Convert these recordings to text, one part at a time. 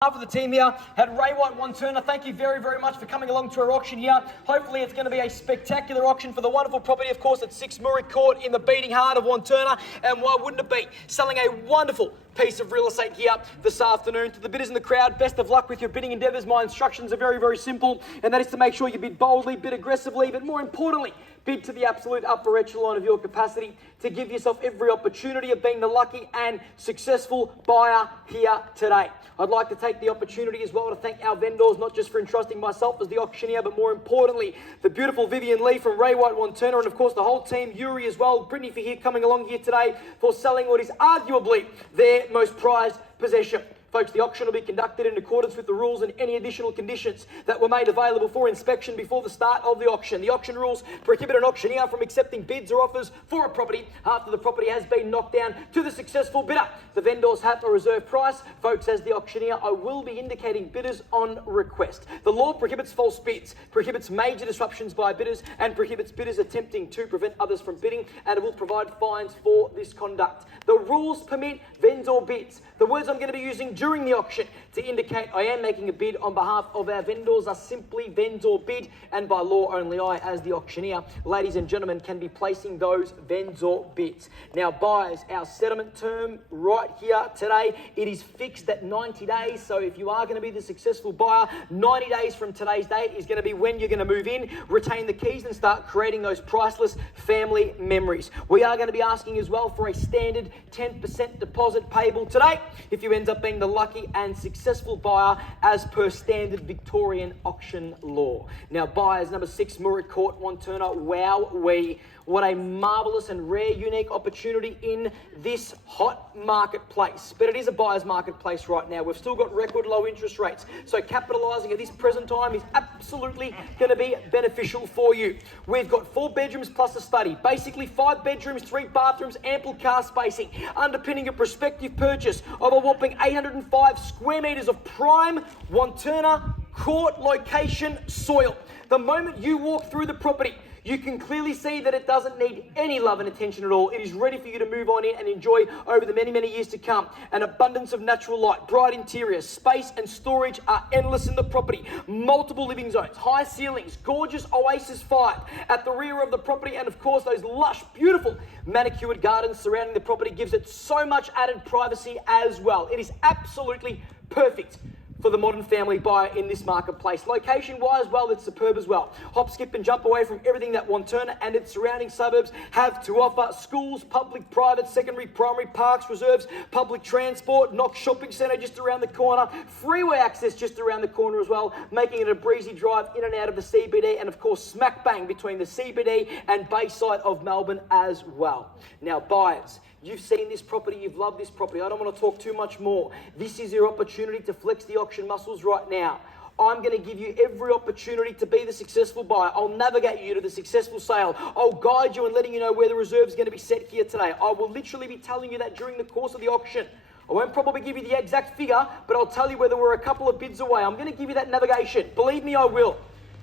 Half of the team here at Ray White Wantirna, thank you very, very much for coming along to our auction here. Hopefully it's going to be a spectacular auction for the wonderful property, of course, at 6 Mourik Court in the beating heart of Wantirna. And why wouldn't it be? Selling a wonderful piece of real estate here this afternoon. To the bidders in the crowd, best of luck with your bidding endeavours. My instructions are very, very simple, and that is to make sure you bid boldly, bid aggressively, but more importantly, bid to the absolute upper echelon of your capacity to give yourself every opportunity of being the lucky and successful buyer here today. I'd like to take the opportunity as well to thank our vendors, not just for entrusting myself as the auctioneer, but more importantly, the beautiful Vivian Li from Ray White Wantirna, and of course the whole team, Yuri as well, Brittany for coming along here today for selling what is arguably their most prized possession. Folks, the auction will be conducted in accordance with the rules and any additional conditions that were made available for inspection before the start of the auction. The auction rules prohibit an auctioneer from accepting bids or offers for a property after the property has been knocked down to the successful bidder. The vendors have a reserve price. Folks, as the auctioneer, I will be indicating bidders on request. The law prohibits false bids, prohibits major disruptions by bidders, and prohibits bidders attempting to prevent others from bidding, and it will provide fines for this conduct. The rules permit vendor bids. The words I'm going to be using during the auction to indicate I am making a bid on behalf of our vendors are simply vendor bid, and by law only I, as the auctioneer, ladies and gentlemen, can be placing those vendor bids. Now buyers, our settlement term right here today, it is fixed at 90 days. So if you are going to be the successful buyer, 90 days from today's date is going to be when you're going to move in, retain the keys and start creating those priceless family memories. We are going to be asking as well for a standard 10% deposit payable today if you end up being the lucky and successful buyer as per standard Victorian auction law. Now buyers, number 6 Mourik Court, Wantirna, wowee. What a marvellous and rare, unique opportunity in this hot marketplace. But it is a buyer's marketplace right now. We've still got record low interest rates. So capitalising at this present time is absolutely going to be beneficial for you. We've got 4 bedrooms plus a study. Basically 5 bedrooms, 3 bathrooms, ample car spacing. Underpinning a prospective purchase of a whopping 805 square metres of prime Wantirna Court location soil. The moment you walk through the property, you can clearly see that it doesn't need any love and attention at all. It is ready for you to move on in and enjoy over the many, many years to come. An abundance of natural light, bright interiors, space and storage are endless in the property. Multiple living zones, high ceilings, gorgeous oasis vibe at the rear of the property, and of course those lush, beautiful manicured gardens surrounding the property gives it so much added privacy as well. It is absolutely perfect for the modern family buyer in this marketplace. Location-wise, well, it's superb as well. Hop, skip and jump away from everything that Wantirna and its surrounding suburbs have to offer. Schools, public, private, secondary, primary, parks, reserves, public transport, Knox Shopping Centre just around the corner, freeway access just around the corner as well, making it a breezy drive in and out of the CBD, and of course smack bang between the CBD and Bayside of Melbourne as well. Now buyers, you've seen this property, you've loved this property. I don't want to talk too much more. This is your opportunity to flex the auction muscles right now. I'm going to give you every opportunity to be the successful buyer. I'll navigate you to the successful sale. I'll guide you and letting you know where the reserve is going to be set here today. I will literally be telling you that during the course of the auction. I won't probably give you the exact figure, but I'll tell you whether we're a couple of bids away. I'm going to give you that navigation. Believe me, I will.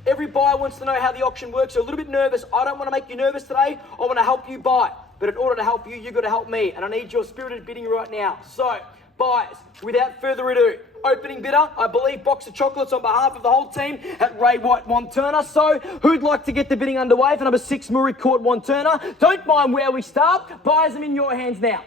Every buyer wants to know how the auction works. They're a little bit nervous. I don't want to make you nervous today. I want to help you buy. But in order to help you, you've got to help me. And I need your spirited bidding right now. So, buyers, without further ado, opening bidder, I believe, box of chocolates on behalf of the whole team at Ray White Wantirna. So, who'd like to get the bidding underway for number 6 Mourik Court, Wantirna? Don't mind where we start. Buyers, I'm in your hands now.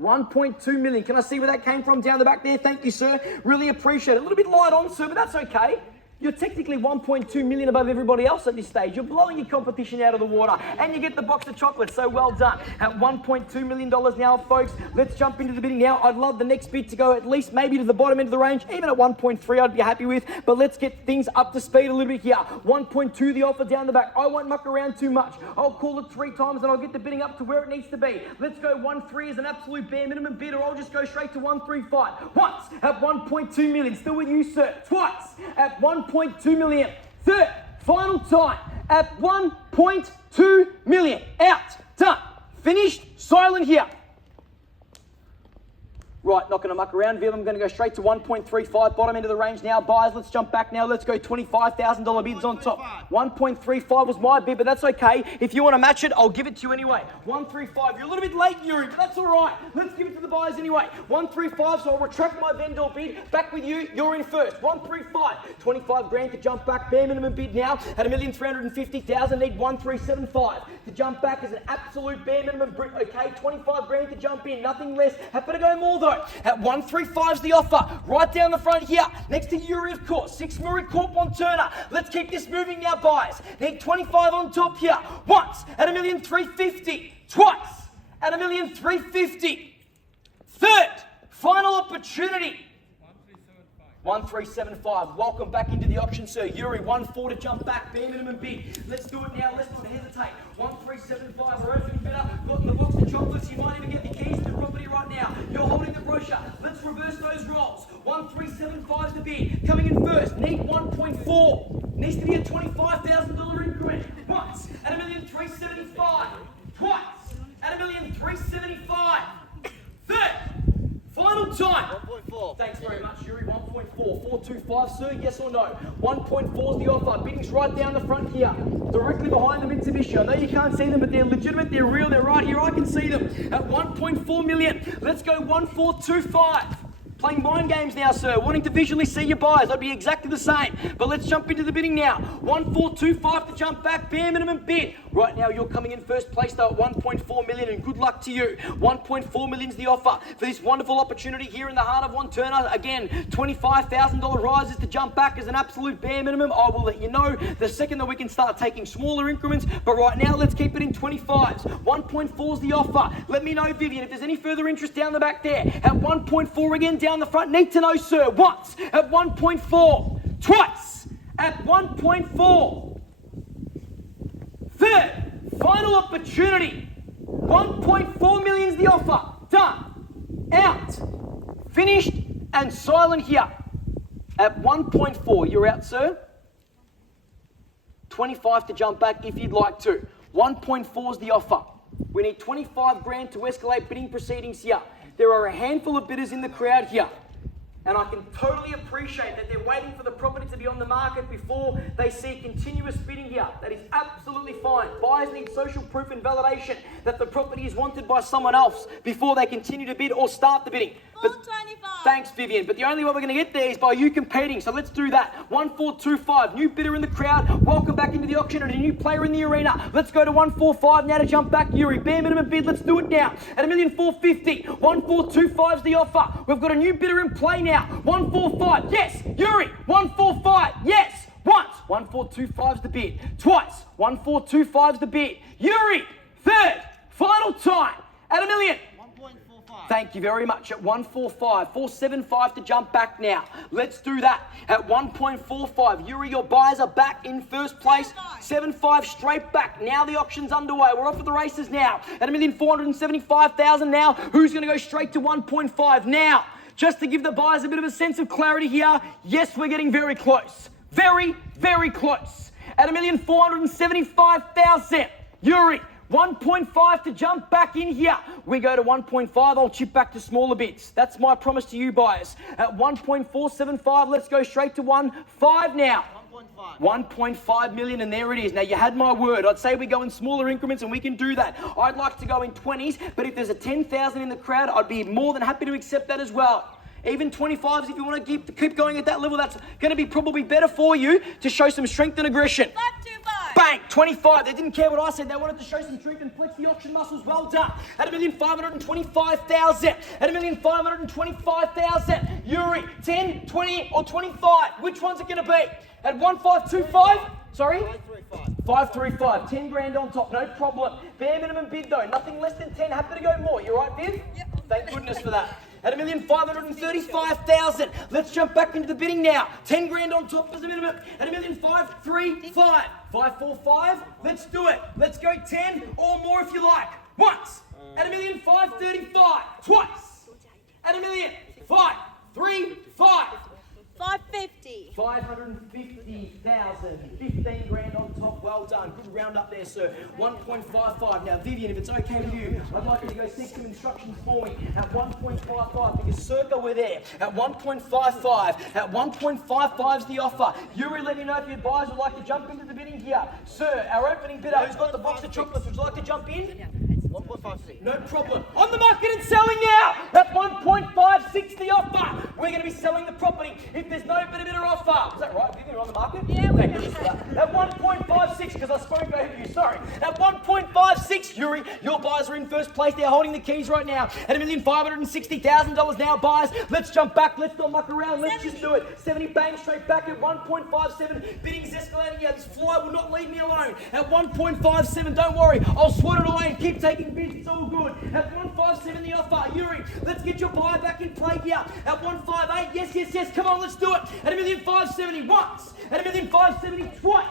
1.2 million. Can I see where that came from down the back there? Thank you, sir. Really appreciate it. A little bit light on, sir, but that's okay. You're technically 1.2 million above everybody else at this stage. You're blowing your competition out of the water, and you get the box of chocolates, so well done. At $1.2 million now, folks, let's jump into the bidding now. I'd love the next bid to go at least maybe to the bottom end of the range. Even at 1.3, I'd be happy with, but let's get things up to speed a little bit here. 1.2, the offer down the back. I won't muck around too much. I'll call it 3 times, and I'll get the bidding up to where it needs to be. Let's go 1.3 as an absolute bare minimum bid, or I'll just go straight to 1.35. Once at 1.2 million, still with you, sir. Twice at 1.2 million. Third, final time at 1.2 million. Out, done, finished, silent here. Right, not going to muck around, Viv. I'm going to go straight to 1.35, bottom end of the range now. Buyers, let's jump back now. Let's go $25,000 bids on top. 1.35 was my bid, but that's okay. If you want to match it, I'll give it to you anyway. 135. You're a little bit late, Yuri, but that's all right. Let's give it to the buyers anyway. 135, so I'll retract my vendor bid. Back with you. You're in first. 135. 25 grand to jump back. Bare minimum bid now at 1,350,000. Need 1,375 to jump back as an absolute bare minimum bid. Okay, 25 grand to jump in. Nothing less. Happy to go more though. At 135's the offer. Right down the front here. Next to Yuri, of course. 6 Mourik Corp Wantirna. Let's keep this moving now, buyers. Need 25 on top here. Once at 1,350,000. Twice at 1,350,000. Third, final opportunity. 1,375. Welcome back into the auction, sir. Yuri, 1.4 to jump back. Bare minimum bid. Let's do it now. Let's not hesitate. 1,375. We're opening better. Got in the box of chocolates. You might even get the keys to the property right now. You're holding the brochure. Let's reverse those rolls. 1,375 to bid. Coming in first. Need 1.4. Needs to be a $25,000 increment. Once at 1,375,000. Twice at 1,375,000. Third. Final time. 1.4. Thanks very much, Yuri. 1.4. 425, sir. Yes or no? 1.4 is the offer. Bidding's right down the front here. Directly behind the Mitsubishi. I know you can't see them, but they're legitimate. They're real. They're right here. I can see them. At 1.4 million. Let's go 1,425. Playing mind games now, sir. Wanting to visually see your buyers. I'd be exactly the same. But let's jump into the bidding now. 1,425 to jump back. Bare minimum bid. Right now, you're coming in first place, though, at 1.4 million, and good luck to you. 1.4 million is the offer for this wonderful opportunity here in the heart of Wantirna. Again, $25,000 rises to jump back as an absolute bare minimum. I will let you know the second that we can start taking smaller increments. But right now, let's keep it in 25s. 1.4 is the offer. Let me know, Vivian, if there's any further interest down the back there. At 1.4 again, down the front. Need to know, sir. Once at 1.4. Twice at 1.4. Third, final opportunity. 1.4 million is the offer. Done. Out. Finished and silent here. At 1.4, you're out, sir. 25 to jump back if you'd like to. 1.4 is the offer. We need 25 grand to escalate bidding proceedings here. There are a handful of bidders in the crowd here. And I can totally appreciate that they're waiting for the property to be on the market before they see continuous bidding here. That is absolutely fine. Buyers need social proof and validation that the property is wanted by someone else before they continue to bid or start the bidding. But 425. Thanks, Vivian. But the only way we're going to get there is by you competing. So let's do that. 1,425. New bidder in the crowd. Welcome back into the auction and a new player in the arena. Let's go to 1,45 now to jump back. Yuri, bare minimum bid. Let's do it now. At 1,450,000. 1,425 is the offer. We've got a new bidder in play now. 145. Yes. Yuri. 145. Yes. Once. 1,425 is the bid. Twice. 1,425 is the bid. Yuri. Third. Final time. At 1 million. Thank you very much. At 145, 475 to jump back now. Let's do that. At 1.45, Yuri, your buyers are back in first place. 7.5 straight back. Now the auction's underway. We're off at the races now. At 1,475,000 now. Who's going to go straight to 1.5 now? Just to give the buyers a bit of a sense of clarity here. Yes, we're getting very close. Very, very close. At 1,475,000, Yuri. 1.5 to jump back in here. We go to 1.5, I'll chip back to smaller bits. That's my promise to you buyers. At 1.475, let's go straight to 1.5 now. 1.5 million, and there it is. Now, you had my word. I'd say we go in smaller increments, and we can do that. I'd like to go in 20s, but if there's a 10,000 in the crowd, I'd be more than happy to accept that as well. Even 25s, if you want to keep going at that level, that's going to be probably better for you to show some strength and aggression. 525. Bang! 25. They didn't care what I said. They wanted to show some strength and flex the auction muscles. Well done. At 1,525,000. At 1,525,000. Yuri, 10, 20, or 25. Which one's it going to be? At 1,525? Sorry? 535. 10 grand on top. No problem. Bare minimum bid though. Nothing less than 10. Happy to go more. You right, Viv? Yep. Thank goodness for that. At 1,535,000. Let's jump back into the bidding now. 10 grand on top as a minimum. At 1,535,000. 545. Let's do it. Let's go 10 or more if you like. Once. At 1,535,000. Twice. At 1,535,000. 550. 550,000, 15 grand on top. Well done. Good round up there, sir. 1.55. Now, Vivian, if it's okay with you, I'd like you to go seek some instructions for me at 1.55 because circa we're there at 1.55. At 1.55 is the offer. Yuri, let me know if your buyers would like to jump into the bidding here. Sir, our opening bidder, who's got the box of chocolates, would you like to jump in? 1.56. No problem. On the market and selling now at 1.56 the offer. We're going to be selling the property if there's no bidder offer. Is that right, Vivian? You're on the market? Yeah, Thank goodness for that. At 1.56, because I spoke over you, sorry. At 1.56, Yuri, your buyers are in first place. They're holding the keys right now. At $1,560,000 now, buyers. Let's jump back. Let's not muck around. Let's just do it. 70 bang straight back at 1.57. Bidding's escalating here. This fly will not leave me alone. At 1.57, don't worry. I'll swat it away and keep taking bids. It's all good. At 157 the offer. Yuri, let's get your buyer back in play here. At 158, yes. Come on, let's do it. At $1,570 once. At $1,570 twice.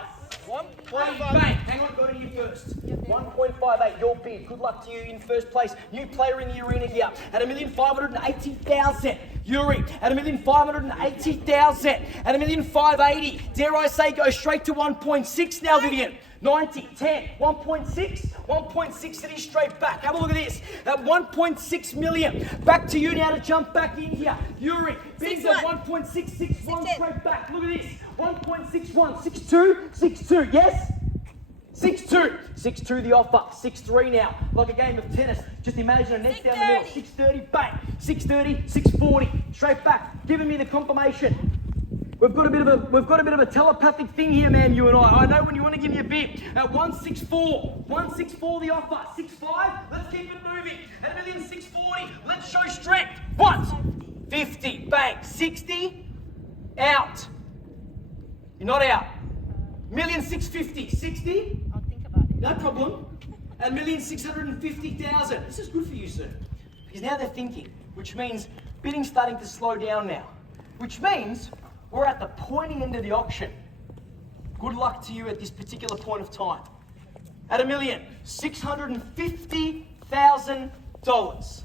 1.5. Bang. Hang on, got it here first. 1.58, your bid. Good luck to you in first place. New player in the arena here. At $1,580,000. Yuri, at $1,580,000. At $1,580,000. Dare I say, go straight to 1.6 now, Vivian. 90, 10, 1.6, 1.6 it is straight back. Have a look at this. At 1.6 million. Back to you now to jump back in here. Yuri, bidding's at 1.661 straight back. Look at this. 1.61, 62, yes? 6-2. 6-2 the offer. 6-3 now. Like a game of tennis. Just imagine a net down the middle. 630, bang. 630, 640. Straight back. Giving me the confirmation. We've got a bit of a telepathic thing here, man, you and I. I know when you want to give me a bid. At 164. 164 the offer. 65. Let's keep it moving. At $1,640,000. Let's show strength. 150. Bang. 60. Out. You're not out. $1,650,000. 60. I'll think about it. No problem. At $1,650,000. This is good for you, sir. Because now they're thinking, which means bidding's starting to slow down now. Which means we're at the pointy end of the auction. Good luck to you at this particular point of time. At $1,650,000.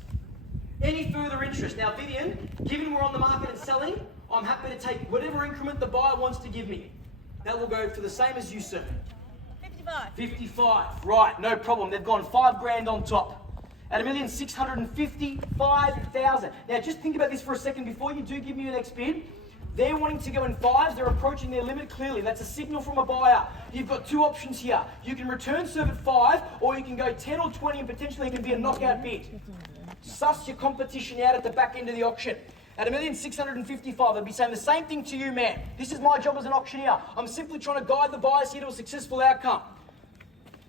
Any further interest? Now, Vivian, given we're on the market and selling, I'm happy to take whatever increment the buyer wants to give me. That will go for the same as you, sir. 55. 55. Right, no problem. They've gone 5 grand on top. At $1,655,000. Now, just think about this for a second before you do give me your next bid. They're wanting to go in 5s. They're approaching their limit clearly. That's a signal from a buyer. You've got 2 options here. You can return serve at 5, or you can go 10 or 20 and potentially it can be a knockout bid. Suss your competition out at the back end of the auction. At $1,655,000, they'd be saying the same thing to you, man. This is my job as an auctioneer. I'm simply trying to guide the buyers here to a successful outcome.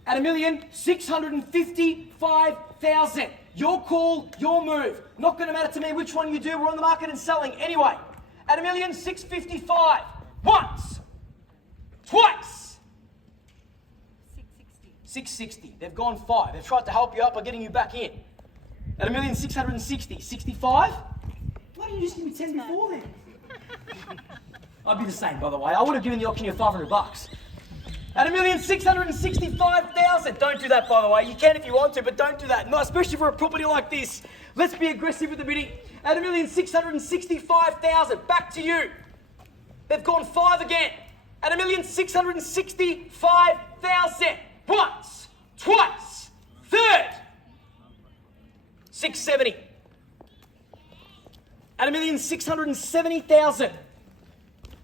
At $1,655,000. Your call, your move. Not going to matter to me which one you do. We're on the market and selling. Anyway, at $1,655,000. Once. Twice. 660. 660. They've gone 5. They've tried to help you out by getting you back in. At $1,660,000. 65? Why didn't you just give me 10 before then? I'd be the same, by the way. I would have given the auctioneer $500. At $1,665,000. Don't do that, by the way. You can if you want to, but don't do that. Not especially for a property like this. Let's be aggressive with the bidding. At $1,665,000. Back to you. They've gone 5 again. At $1,665,000. Once. Twice. Third. 670. At $1,670,000.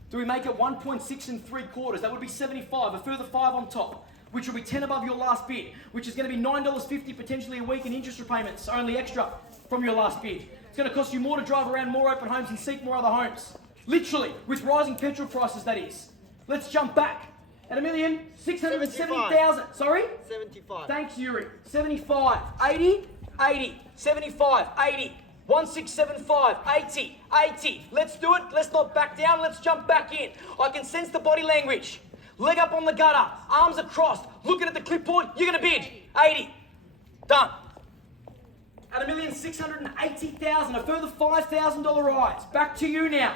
Do we make it 1.6 3/4? That would be 75, a further 5 on top, which will be 10 above your last bid, which is going to be $9.50 potentially a week in interest repayments, only extra from your last bid. It's going to cost you more to drive around more open homes and seek more other homes. Literally, with rising petrol prices, that is. Let's jump back. At $1,670,000. Sorry? 75. Thanks, Yuri. 75. 80. 80. 75. 80. 1675, 80, 80. Let's do it. Let's not back down. Let's jump back in. I can sense the body language. Leg up on the gutter, arms are crossed, looking at the clipboard. You're going to bid 80. Done. At $1,680,000, a further $5,000 rise. Back to you now.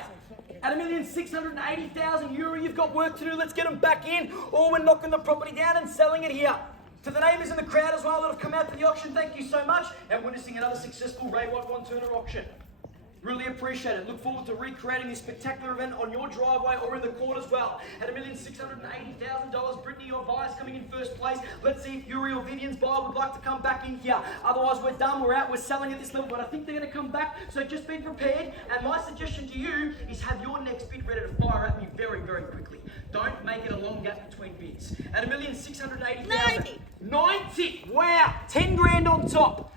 At $1,680,000, Yuri, you've got work to do. Let's get them back in, or we're knocking the property down and selling it here. To the neighbours in the crowd as well that have come out to the auction, thank you so much. And witnessing another successful Ray White Wantirna auction. Really appreciate it. Look forward to recreating this spectacular event on your driveway or in the court as well. At $1,680,000, Brittany, your buyer's coming in first place. Let's see if Yuri or Vivian's buyer would like to come back in here. Otherwise, we're done. We're out. We're selling at this level, but I think they're going to come back. So just be prepared. And my suggestion to you is have your next bid ready to fire at me very, very quickly. Don't make it a long gap between bids. At $1,680,000. 90. 90. Wow. 10 grand on top.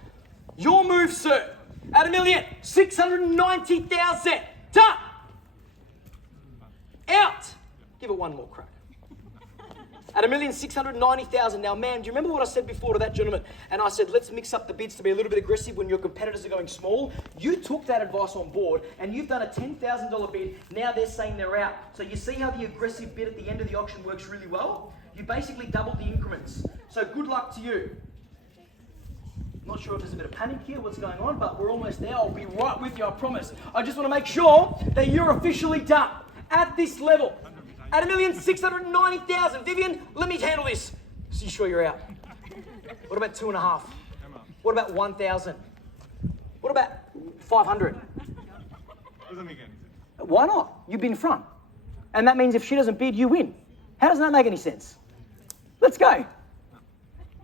Your move, sir. At $1,690,000. Done. Out. Give it one more crack. At $1,690,000. Now, ma'am, do you remember what I said before to that gentleman? And I said, let's mix up the bids to be a little bit aggressive when your competitors are going small. You took that advice on board and you've done a $10,000 bid. Now they're saying they're out. So you see how the aggressive bid at the end of the auction works really well? You basically doubled the increments. So good luck to you. Not sure if there's a bit of panic here, what's going on, but we're almost there. I'll be right with you, I promise. I just want to make sure that you're officially done at this level. At $1,690,000. Vivian, let me handle this. So you sure you're out? What about 2.5? What about 1,000? What about 500? Doesn't make any sense. Why not? You've been front. And that means if she doesn't bid, you win. How does that make any sense? Let's go.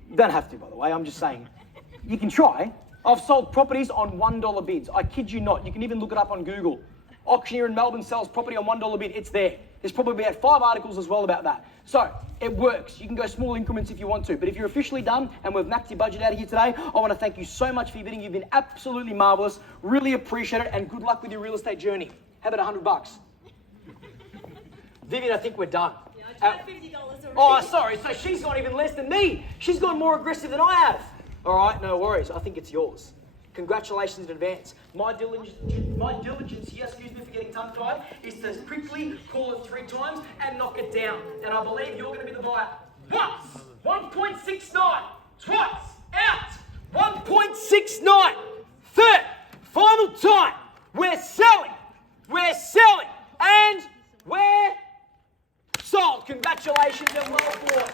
You don't have to, by the way, I'm just saying. You can try. I've sold properties on $1 bids. I kid you not. You can even look it up on Google. Auctioneer in Melbourne sells property on $1 bid. It's there. There's probably about 5 articles as well about that. So it works. You can go small increments if you want to. But if you're officially done and we've maxed your budget out of here today, I want to thank you so much for your bidding. You've been absolutely marvelous. Really appreciate it. And good luck with your real estate journey. How about $100? Vivian, I think we're done. Yeah, I tried $50 already. Oh, sorry. So she's gone even less than me. She's gone more aggressive than I have. All right, no worries. I think it's yours. Congratulations in advance. My diligence here, excuse me for getting tongue-tied, is to quickly call it 3 times and knock it down. And I believe you're going to be the buyer. Once, 1.69. Twice, out, 1.69. Third, final time. We're selling, and we're sold. Congratulations and well bought.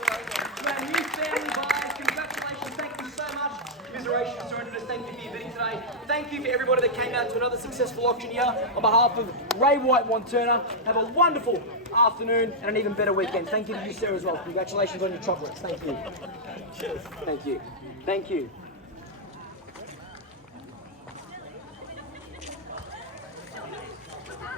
To our new family buyers, congratulations. Thank you so much. Ms. Horatio, thank you for your bidding today. Thank you for everybody that came out to another successful auction here. On behalf of Ray White Wantirna, have a wonderful afternoon and an even better weekend. Thank you to you, Sarah, as well. Congratulations on your chocolates. Thank you. Thank you. Thank you.